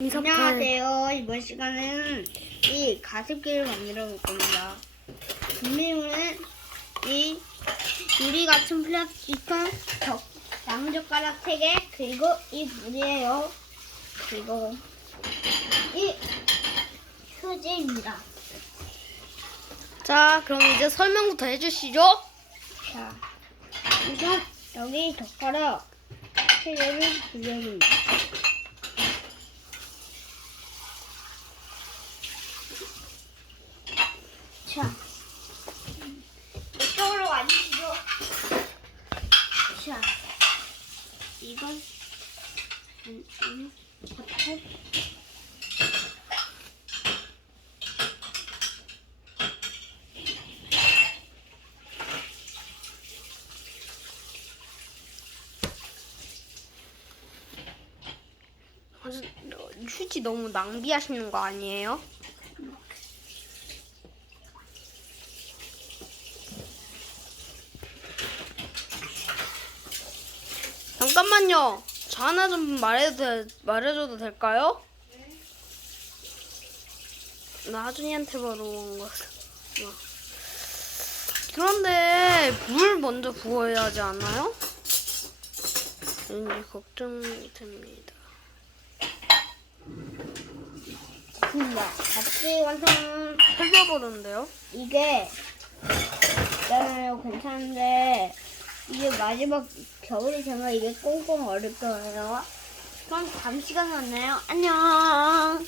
인사탈. 안녕하세요. 이번 시간에는 이 가습기를 만들어 볼 겁니다. 준비물은 이 유리 같은 플라스틱통 젓- 나무젓가락 3개 그리고 이 물이에요. 그리고 이 휴지입니다. 자, 그럼 이제 설명부터 해주시죠. 자, 우선 여기 젓가락 3개를 돌려줍니다. 자, 이쪽으로 와주시죠. 자, 이건 음, 음, 버터. 휴지 너무 낭비하시는 거 아니에요? 잠깐만요. 저 하나 좀 말해도 돼- 말해줘도 될까요? 나준이한테 바로 온 거. 어. 그런데 물 먼저 부어야 하지 않아요? 왠지 걱정이 됩니다. 됐습니다. 같이 완성. 흘려버렸는데요? 이게 있잖아요 괜찮은데 이게 마지막 겨울이 되면 이게 꽁꽁 얼을 거예요. 그럼 다음 시간에 만나요. 안녕